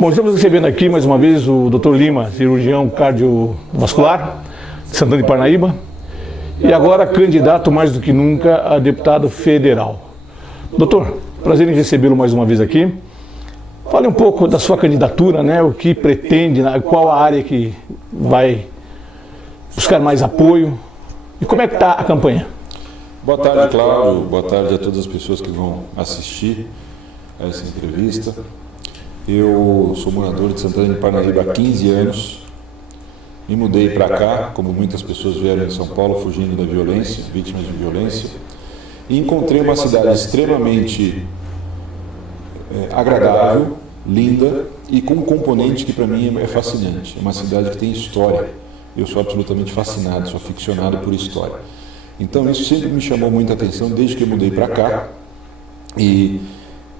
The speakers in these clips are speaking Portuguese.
Bom, estamos recebendo aqui mais uma vez o Dr. Lima, cirurgião cardiovascular de Santana de Parnaíba, e agora candidato mais do que nunca a deputado federal. Doutor, prazer em recebê-lo mais uma vez aqui. Fale um pouco da sua candidatura, né? O que pretende, qual a área que vai buscar mais apoio e como é que está a campanha? Boa tarde, Cláudio. Boa tarde a todas as pessoas que vão assistir a essa entrevista. Eu sou morador de Santana de Parnaíba há 15 anos. Me mudei para cá, como muitas pessoas vieram de São Paulo fugindo da violência, vítimas de violência, e encontrei uma cidade extremamente agradável, linda e com um componente que para mim é fascinante. É uma cidade que tem história. Eu sou absolutamente fascinado, sou aficionado por história. Então isso sempre me chamou muita atenção desde que eu mudei para cá e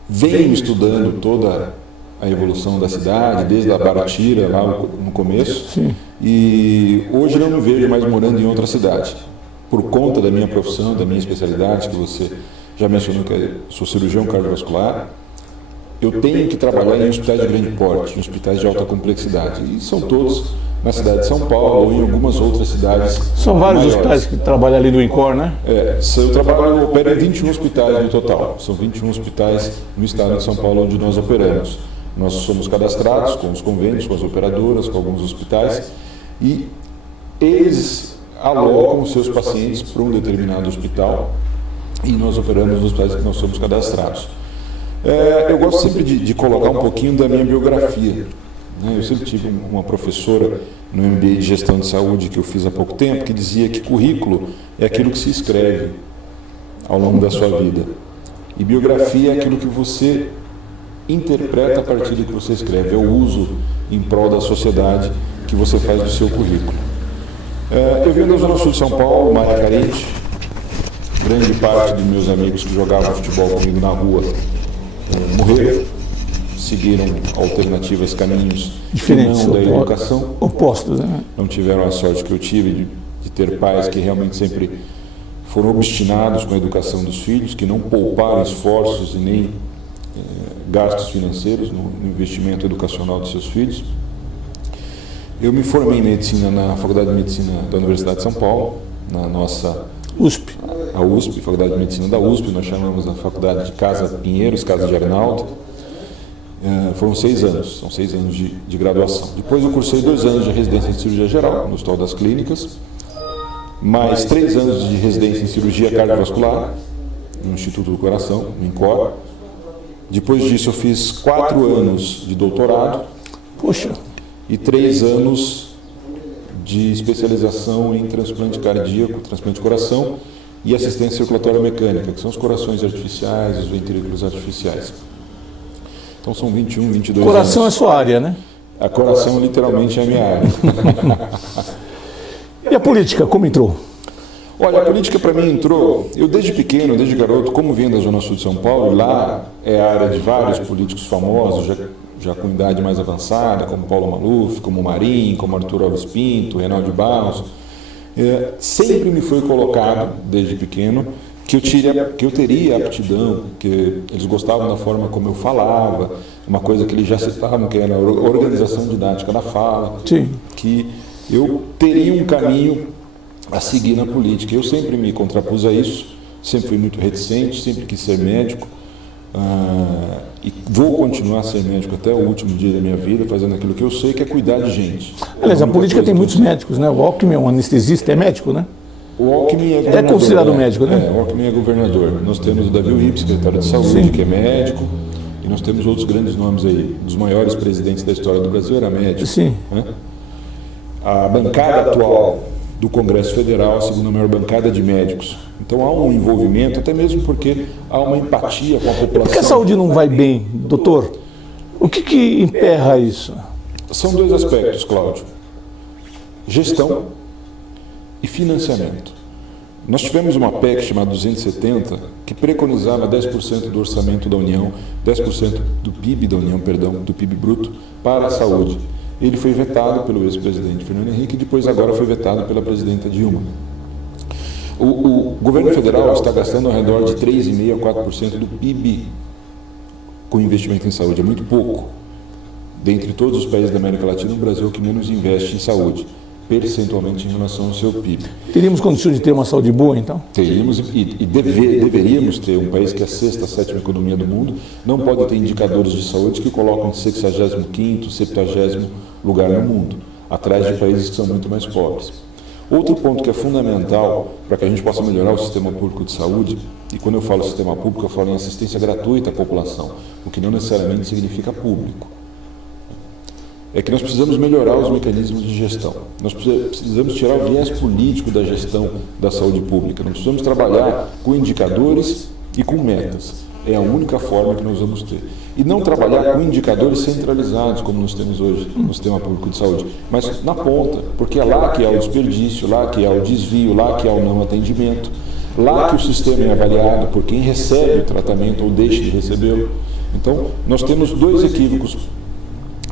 venho estudando toda a evolução da cidade, desde a Baratira, lá no começo. Sim. E hoje não me vejo mais morando em outra cidade, por conta da minha profissão, da minha especialidade, que você já mencionou que eu sou cirurgião cardiovascular. Eu tenho que trabalhar em hospitais de grande porte, em hospitais de alta complexidade, e são todos na cidade de São Paulo ou em algumas outras cidades. São vários maiores. hospitais que trabalham ali do INCOR, né? Eu opero em 21 hospitais no total. São 21 hospitais no estado de São Paulo onde nós operamos. Nós somos cadastrados com os convênios, com as operadoras, com alguns hospitais, e eles alocam os seus pacientes para um determinado hospital e nós operamos nos hospitais que nós somos cadastrados. Eu gosto sempre de colocar um pouquinho da minha biografia. Eu sempre tive uma professora no MBA de Gestão de Saúde que eu fiz há pouco tempo, que dizia que currículo é aquilo que se escreve ao longo da sua vida. E biografia é aquilo que você interpreta a partir do que você escreve, é o uso em prol da sociedade que você faz do seu currículo. Eu venho da Zona Sul de São Paulo, uma área carente. Grande parte dos meus amigos que jogavam futebol comigo na rua morreram, seguiram alternativas, caminhos Diferentes, não da educação. Opostos, né? Não tiveram a sorte que eu tive de ter pais que realmente sempre foram obstinados com a educação dos filhos, que não pouparam esforços e nem gastos financeiros no investimento educacional dos seus filhos. Eu me formei em medicina na Faculdade de Medicina da Universidade de São Paulo, na nossa USP. a USP, Faculdade de Medicina da USP, nós chamamos a Faculdade de Casa Pinheiros, Casa de Arnaldo. Foram 6 anos, são 6 anos de graduação. Depois eu cursei 2 anos de residência em cirurgia geral, no Hospital das Clínicas, mais 3 anos de residência em cirurgia cardiovascular, no Instituto do Coração, no INCOR. Depois disso eu fiz 4 anos de doutorado. Poxa. E 3 anos de especialização em transplante cardíaco, transplante de coração e assistência circulatória mecânica, que são os corações artificiais, os ventrículos artificiais. Então são 21, 22 anos. Coração é sua área, né? A coração literalmente é a minha área. E a política, como entrou? Olha, a política para mim entrou, eu desde pequeno, desde garoto, como venho da Zona Sul de São Paulo, lá é a área de vários políticos famosos, já com idade mais avançada, como Paulo Maluf, como Marinho, como Arthur Alves Pinto, Reinaldo Barros. Sempre me foi colocado, desde pequeno, que eu teria aptidão, que eles gostavam da forma como eu falava, uma coisa que eles já citavam, que era a organização didática da fala, Sim. que eu teria um caminho a seguir na política. Eu sempre me contrapus a isso, sempre fui muito reticente, sempre quis ser médico, e vou continuar a ser médico até o último dia da minha vida, fazendo aquilo que eu sei, que é cuidar de gente. Aliás, a política tem muitos médicos, né? O Alckmin é um anestesista, é médico, né? O Alckmin é governador. É considerado médico, né? O Alckmin é governador. Nós temos o Davi Wip, secretário de Saúde, Sim. que é médico, e nós temos outros grandes nomes aí. Dos maiores presidentes da história do Brasil era médico. Sim. Né? A bancada atual do Congresso Federal, a segunda maior bancada de médicos. Então há um envolvimento, até mesmo porque há uma empatia com a população. Por que a saúde não vai bem, doutor? O que emperra isso? São 2 aspectos, Cláudio. Gestão e financiamento. Nós tivemos uma PEC chamada 270 que preconizava 10% do orçamento da União, 10% do PIB da União, do PIB bruto, para a saúde. Ele foi vetado pelo ex-presidente Fernando Henrique e depois agora foi vetado pela presidenta Dilma. O governo federal está gastando ao redor de 3,5% a 4% do PIB com investimento em saúde, é muito pouco. Dentre todos os países da América Latina, o Brasil é o que menos investe em saúde, percentualmente em relação ao seu PIB. Teríamos condições de ter uma saúde boa, então? Teríamos deveríamos ter. Um país que é a sexta, sétima economia do mundo não pode ter indicadores de saúde que colocam em 65º, 70º lugar no mundo, atrás de países que são muito mais pobres. Outro ponto que é fundamental para que a gente possa melhorar o sistema público de saúde, e quando eu falo sistema público, eu falo em assistência gratuita à população, o que não necessariamente significa público. É que nós precisamos melhorar os mecanismos de gestão. Nós precisamos tirar o viés político da gestão da saúde pública. Nós precisamos trabalhar com indicadores e com metas. É a única forma que nós vamos ter. E não trabalhar com indicadores centralizados, como nós temos hoje no sistema público de saúde, mas na ponta, porque é lá que há o desperdício, lá que há o desvio, lá que há o não atendimento, lá que o sistema é avaliado por quem recebe o tratamento ou deixa de recebê-lo. Então, nós temos dois equívocos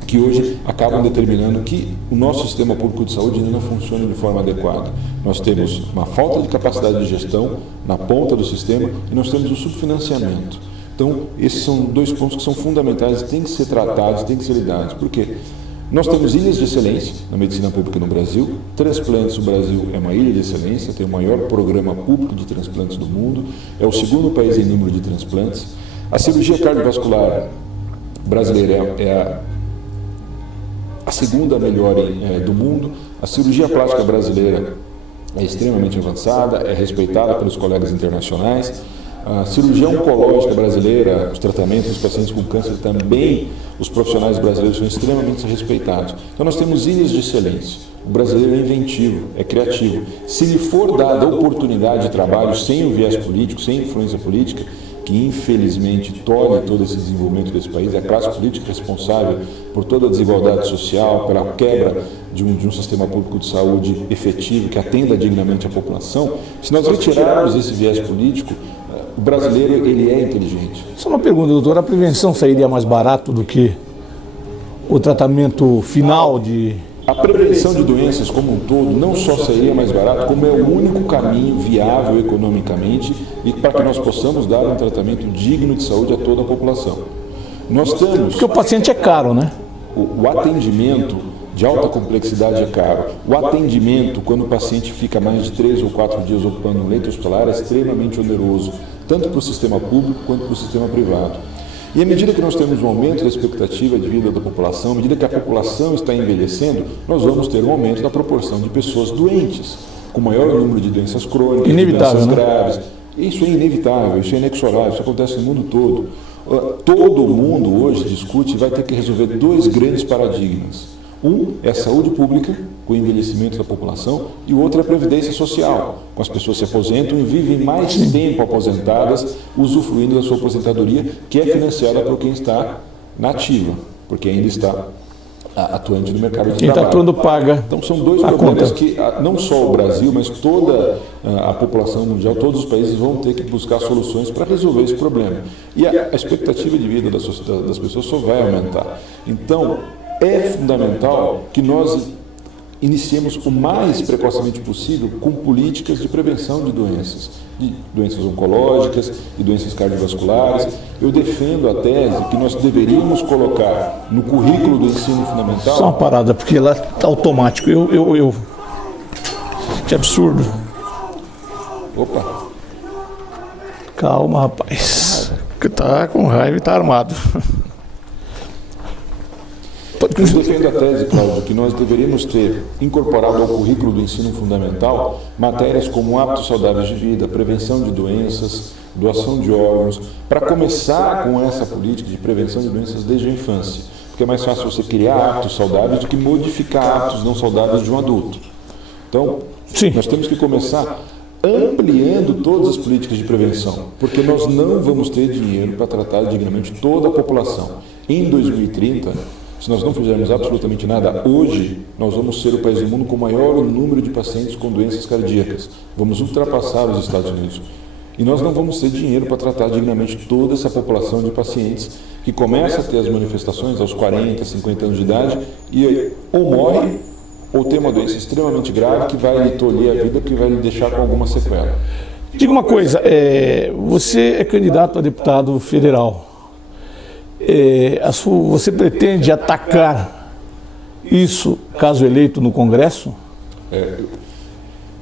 que hoje acabam determinando que o nosso sistema público de saúde ainda não funciona de forma adequada. Nós temos uma falta de capacidade de gestão na ponta do sistema e nós temos o subfinanciamento. Então, esses são dois pontos que são fundamentais, têm que ser tratados, têm que ser lidados. Por quê? Nós temos ilhas de excelência na medicina pública no Brasil. Transplantes, o Brasil é uma ilha de excelência, tem o maior programa público de transplantes do mundo, é o segundo país em número de transplantes. A cirurgia cardiovascular brasileira é a segunda melhor do mundo. A cirurgia plástica brasileira é extremamente avançada, é respeitada pelos colegas internacionais. A cirurgia oncológica brasileira, os tratamentos dos pacientes com câncer também, os profissionais brasileiros são extremamente respeitados. Então nós temos ilhas de excelência. O brasileiro é inventivo, é criativo. Se lhe for dada a oportunidade de trabalho sem o viés político, sem influência política, que infelizmente torna todo esse desenvolvimento desse país, é a classe política responsável por toda a desigualdade social, pela quebra de um sistema público de saúde efetivo, que atenda dignamente a população. Se nós retirarmos esse viés político, o brasileiro ele é inteligente. Só uma pergunta, doutor, a prevenção sairia mais barato do que o tratamento final de... A prevenção de doenças como um todo não só seria mais barato, como é o único caminho viável economicamente e para que nós possamos dar um tratamento digno de saúde a toda a população. Nós temos... Porque o paciente é caro, né? O atendimento de alta complexidade é caro. O atendimento, quando o paciente fica mais de 3 ou 4 dias ocupando um leito hospitalar, é extremamente oneroso, tanto para o sistema público quanto para o sistema privado. E à medida que nós temos um aumento da expectativa de vida da população, à medida que a população está envelhecendo, nós vamos ter um aumento da proporção de pessoas doentes, com maior número de doenças crônicas, inevitável, doenças graves. Isso é inevitável, isso é inexorável, isso acontece no mundo todo. Todo mundo hoje discute e vai ter que resolver dois grandes paradigmas. Um é a saúde pública, com o envelhecimento da população, e o outro é a previdência social, com as pessoas se aposentam e vivem mais tempo aposentadas, usufruindo da sua aposentadoria, que é financiada por quem está na ativa, porque ainda está atuante no mercado de trabalho. Quem está atuando paga. Então são dois problemas que não só o Brasil, mas toda a população mundial, todos os países vão ter que buscar soluções para resolver esse problema. E a expectativa de vida das pessoas só vai aumentar. Então, é fundamental que nós iniciemos o mais precocemente possível com políticas de prevenção de doenças oncológicas e doenças cardiovasculares. Eu defendo a tese que nós deveríamos colocar no currículo do ensino fundamental... Só uma parada, porque lá está automático. Que absurdo. Opa! Calma, rapaz. Que tá com raiva e tá armado. Eu defendo a tese, Cláudio, que nós deveríamos ter incorporado ao currículo do ensino fundamental matérias como hábitos saudáveis de vida, prevenção de doenças, doação de órgãos, para começar com essa política de prevenção de doenças desde a infância. Porque é mais fácil você criar hábitos saudáveis do que modificar hábitos não saudáveis de um adulto. Então, sim, nós temos que começar ampliando todas as políticas de prevenção, porque nós não vamos ter dinheiro para tratar dignamente toda a população. Em 2030, se nós não fizermos absolutamente nada hoje, nós vamos ser o país do mundo com o maior número de pacientes com doenças cardíacas. Vamos ultrapassar os Estados Unidos. E nós não vamos ter dinheiro para tratar dignamente toda essa população de pacientes que começa a ter as manifestações aos 40, 50 anos de idade e ou morre ou tem uma doença extremamente grave que vai lhe tolher a vida, que vai lhe deixar com alguma sequela. Diga uma coisa, você é candidato a deputado federal. Você pretende atacar isso, caso eleito no Congresso?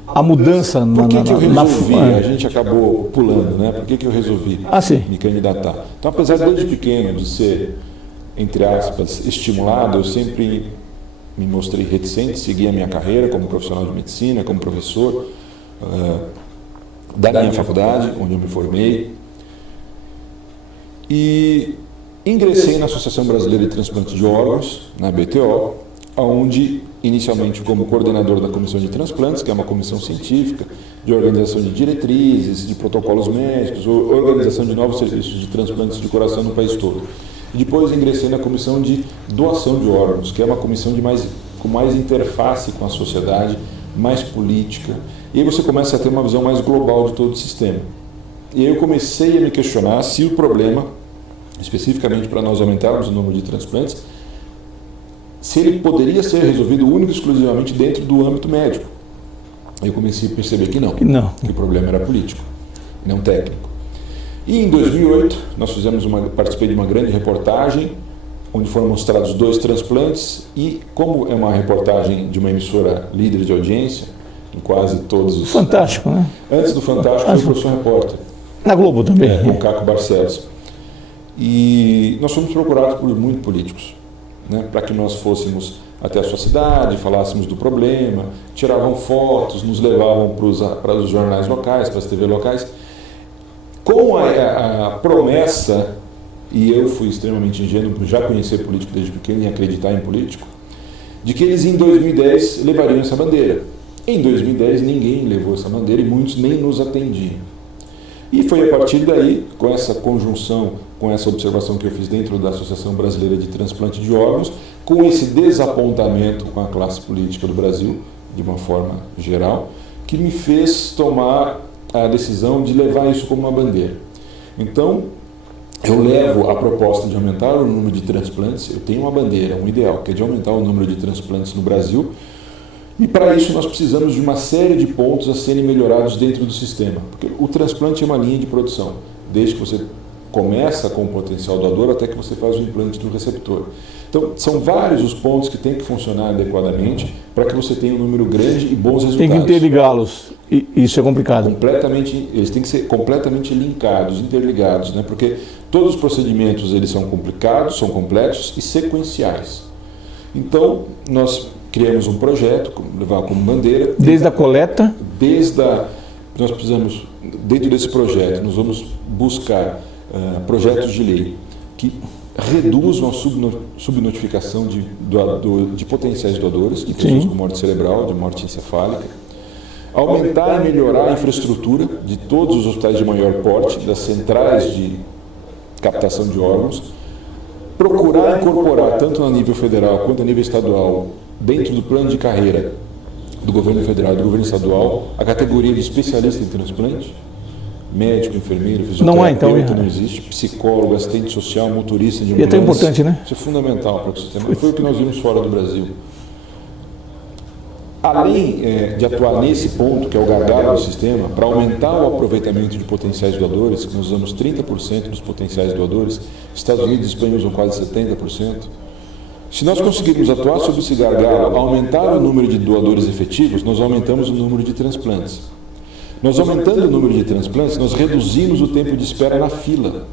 A mudança Por que eu resolvi? A gente acabou pulando, né? Por que eu resolvi me candidatar? Então, apesar de desde pequeno de ser, entre aspas, estimulado, eu sempre me mostrei reticente, segui a minha carreira como profissional de medicina, como professor da minha faculdade, onde eu me formei. E ingressei na Associação Brasileira de Transplante de Órgãos, na BTO, onde, inicialmente, como coordenador da Comissão de Transplantes, que é uma comissão científica de organização de diretrizes, de protocolos médicos, organização de novos serviços de transplantes de coração no país todo. E depois ingressei na Comissão de Doação de Órgãos, que é uma comissão com mais interface com a sociedade, mais política. E aí você começa a ter uma visão mais global de todo o sistema. E aí eu comecei a me questionar se o problema, especificamente para nós aumentarmos o número de transplantes, se ele poderia ser resolvido único e exclusivamente dentro do âmbito médico. Eu comecei a perceber que não, que o problema era político, não técnico. E em 2008, nós participei de uma grande reportagem, onde foram mostrados 2 transplantes, e como é uma reportagem de uma emissora líder de audiência, em quase todos os... Fantástico, né? Antes do Fantástico, foi o Professor Repórter. Na Globo também. Com o Caco Barcelos. E nós fomos procurados por muitos políticos, né, para que nós fôssemos até a sua cidade, falássemos do problema, tiravam fotos, nos levavam para os jornais locais, para as TV locais, com a promessa, e eu fui extremamente ingênuo por já conhecer político desde pequeno e acreditar em político, de que eles em 2010 levariam essa bandeira. Em 2010 ninguém levou essa bandeira e muitos nem nos atendiam. E foi a partir daí, com essa conjunção, com essa observação que eu fiz dentro da Associação Brasileira de Transplante de Órgãos, com esse desapontamento com a classe política do Brasil, de uma forma geral, que me fez tomar a decisão de levar isso como uma bandeira. Então, eu levo a proposta de aumentar o número de transplantes, eu tenho uma bandeira, um ideal, que é de aumentar o número de transplantes no Brasil, e para isso nós precisamos de uma série de pontos a serem melhorados dentro do sistema, porque o transplante é uma linha de produção, desde que você começa com o potencial doador até que você faz o implante do receptor. Então, são vários os pontos que têm que funcionar adequadamente para que você tenha um número grande e bons resultados. Tem que interligá-los, e isso é complicado. Eles têm que ser completamente linkados, interligados, né? Porque todos os procedimentos eles são complicados, são complexos e sequenciais. Então, nós criamos um projeto, levar como bandeira... Desde a coleta? Nós precisamos, dentro desse projeto, nós vamos buscar projetos de lei que reduzam a subnotificação de potenciais doadores, de pessoas com morte cerebral, de morte encefálica, aumentar e melhorar a infraestrutura de todos os hospitais de maior porte, das centrais de captação de órgãos, procurar incorporar, tanto a nível federal quanto a nível estadual, dentro do plano de carreira do governo federal e do governo estadual, a categoria de especialista em transplante, médico, enfermeiro, fisioterapeuta, não existe, psicólogo, assistente social, motorista de ambulância. E é tão importante, né? Isso é fundamental para o sistema. Foi o que nós vimos fora do Brasil. Além de atuar nesse ponto, que é o gargalo do sistema, para aumentar o aproveitamento de potenciais doadores, nós usamos 30% dos potenciais doadores, Estados Unidos e Espanha usam quase 70%. Se nós conseguirmos atuar sobre esse gargalo, aumentar o número de doadores efetivos, nós aumentamos o número de transplantes. Nós aumentando o número de transplantes, nós reduzimos o tempo de espera na fila.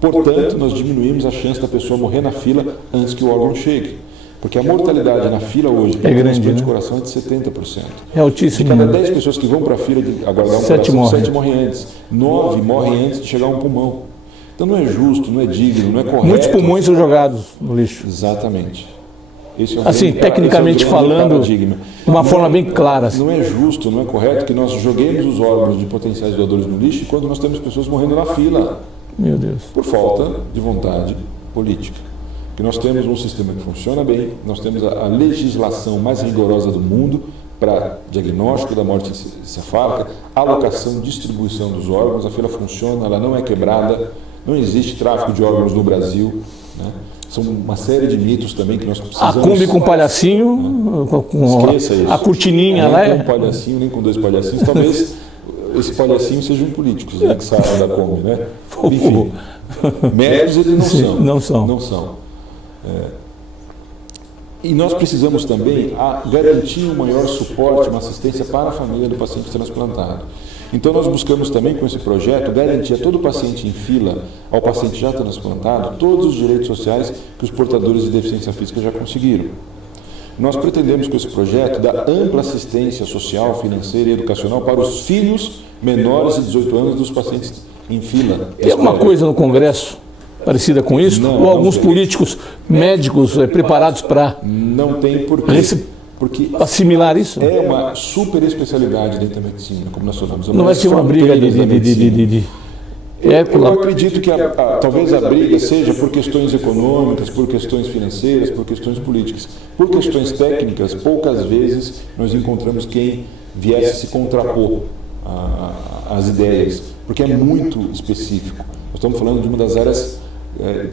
Portanto, nós diminuímos a chance da pessoa morrer na fila antes que o órgão chegue. Porque a mortalidade na fila hoje para transplante de coração é de 70%. É altíssimo. De cada 10 pessoas que vão para a fila de aguardar um coração, 7 morrem antes. 9 morrem antes de chegar a um pulmão. Então não é justo, não é digno, não é correto. Muitos pulmões são jogados no lixo. Exatamente. Esse é assim, tecnicamente falando, de uma forma bem clara. Assim. Não é justo, não é correto que nós joguemos os órgãos de potenciais doadores no lixo quando nós temos pessoas morrendo na fila. Meu Deus. Por falta de vontade política. Que nós temos um sistema que funciona bem, nós temos a legislação mais rigorosa do mundo para diagnóstico da morte encefálica, alocação, distribuição dos órgãos, a fila funciona, ela não é quebrada, não existe tráfico de órgãos no Brasil, né? São uma série de mitos também que nós precisamos... A Kombi com palhacinho, esqueça isso. A cortininha lá... Nem com um palhacinho, nem com 2 palhacinhos, talvez esse palhacinho sejam políticos, né, que saem da Kombi, né? Enfim, Médicos eles não Sim, são. não são. Não são. E nós precisamos também garantir um maior suporte, uma assistência para a família do paciente transplantado. Então nós buscamos também com esse projeto garantir a todo paciente em fila, ao paciente já transplantado, todos os direitos sociais que os portadores de deficiência física já conseguiram. Nós pretendemos com esse projeto dar ampla assistência social, financeira e educacional para os filhos menores de 18 anos dos pacientes em fila. Tem alguma coisa no Congresso parecida com isso? Não, ou não alguns tem. Políticos médicos preparados para Não tem porquê. Porque assimilar isso? é uma super especialidade dentro da medicina, como nós falamos. Não vai ser uma briga Eu acredito que talvez a briga seja por questões econômicas, por questões financeiras, por questões políticas. Por questões técnicas, poucas vezes nós encontramos quem viesse se contrapor às ideias, porque é muito específico. Nós estamos falando de uma das áreas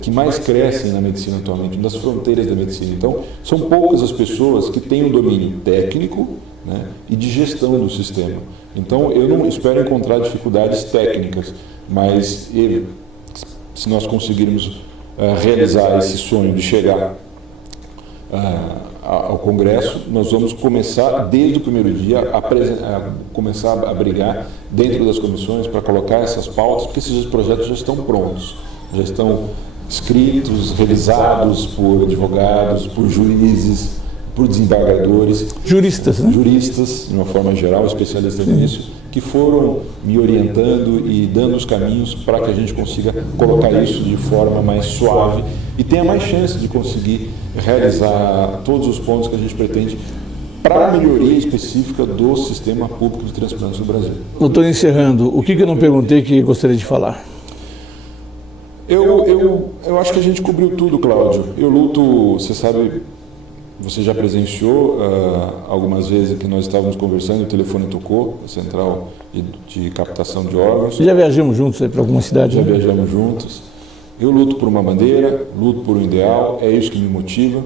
que mais crescem na medicina atualmente, uma das fronteiras da medicina. Então, são poucas as pessoas que têm um domínio técnico, né, e de gestão do sistema. Então, eu não espero encontrar dificuldades técnicas, mas se nós conseguirmos realizar esse sonho de chegar ao Congresso, nós vamos começar desde o primeiro dia a começar a brigar dentro das comissões para colocar essas pautas, porque esses projetos já estão prontos, já estão escritos, revisados por advogados, por juízes, por desembargadores, juristas, né? Juristas, de uma forma geral, especialistas nisso, que foram me orientando e dando os caminhos para que a gente consiga colocar isso de forma mais suave e tenha mais chance de conseguir realizar todos os pontos que a gente pretende para a melhoria específica do sistema público de transplantes no Brasil. Doutor, encerrando, o que eu não perguntei que gostaria de falar? Eu acho que a gente cobriu tudo, Cláudio. Eu luto, você sabe, você já presenciou algumas vezes que nós estávamos conversando, o telefone tocou, a central de captação de órgãos. Já viajamos juntos para alguma cidade? Já viajamos juntos. Eu luto por uma bandeira, luto por um ideal, é isso que me motiva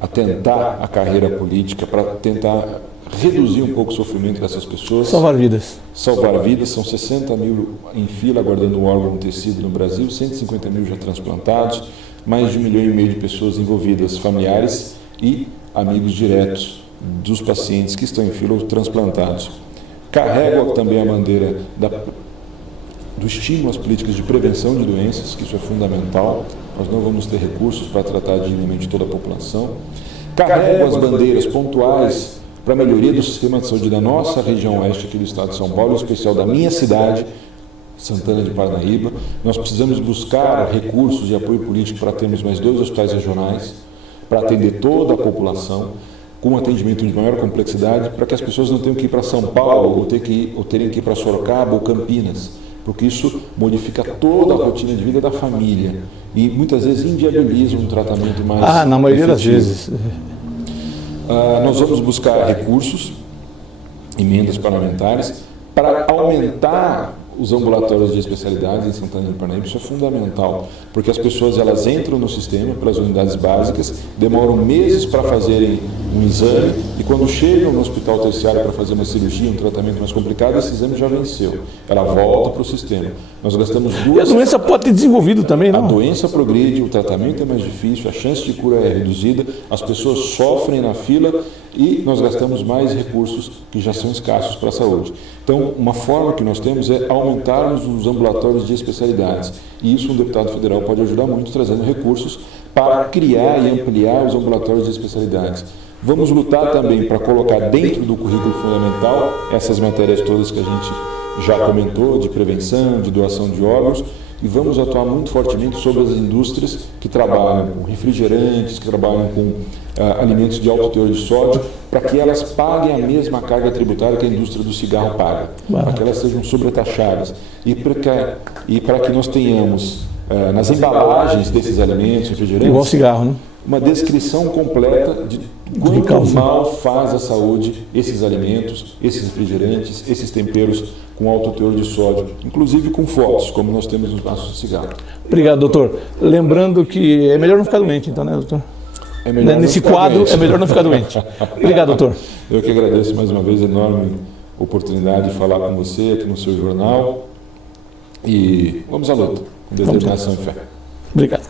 a tentar a carreira política, para tentar reduzir um pouco o sofrimento dessas pessoas. Salvar vidas. Salvar vidas, são 60 mil em fila aguardando um órgão, um tecido no Brasil, 150 mil já transplantados, mais de 1,5 milhão de pessoas envolvidas, familiares e amigos diretos dos pacientes que estão em fila ou transplantados. Carrego também a bandeira do estímulo às políticas de prevenção de doenças, que isso é fundamental. Nós não vamos ter recursos para tratar dignamente toda a população. Carrego as bandeiras pontuais para a melhoria do sistema de saúde da nossa região oeste aqui do estado de São Paulo, em especial da minha cidade, Santana de Parnaíba. Nós precisamos buscar recursos de apoio político para termos mais 2 hospitais regionais, para atender toda a população, com um atendimento de maior complexidade, para que as pessoas não tenham que ir para São Paulo, ou terem que ir para Sorocaba ou Campinas, porque isso modifica toda a rotina de vida da família e muitas vezes inviabiliza um tratamento mais na maioria das efetivo. vezes. Nós vamos buscar recursos, emendas parlamentares, para aumentar os ambulatórios de especialidades em Santana de Parnaíba. Isso é fundamental, porque as pessoas elas entram no sistema pelas unidades básicas, demoram meses para fazerem um exame e quando chegam no hospital terciário para fazer uma cirurgia, um tratamento mais complicado, esse exame já venceu. Ela volta para o sistema. Nós gastamos E a doença pode ter desenvolvido também, não? A doença progride, o tratamento é mais difícil, a chance de cura é reduzida, as pessoas sofrem na fila e nós gastamos mais recursos que já são escassos para a saúde. Então, uma forma que nós temos é aumentarmos os ambulatórios de especialidades. E isso um deputado federal pode ajudar muito, trazendo recursos para criar e ampliar os ambulatórios de especialidades. Vamos lutar também para colocar dentro do currículo fundamental essas matérias todas que a gente já comentou, de prevenção, de doação de órgãos, e vamos atuar muito fortemente sobre as indústrias que trabalham com refrigerantes, que trabalham com alimentos de alto teor de sódio, para que elas paguem a mesma carga tributária que a indústria do cigarro paga, para que elas sejam sobretaxadas e para que nós tenhamos nas embalagens desses alimentos, refrigerantes, igual cigarro, né? Uma descrição completa de quanto mal faz à saúde esses alimentos, esses refrigerantes, esses temperos com alto teor de sódio, inclusive com fotos, como nós temos nos maços de cigarro. Obrigado, doutor. Lembrando que é melhor não ficar doente, então, né, doutor? Nesse quadro, é melhor não ficar doente. Obrigado, doutor. Eu que agradeço mais uma vez a enorme oportunidade de falar com você aqui no seu jornal. E vamos à luta, com determinação e fé. Obrigado.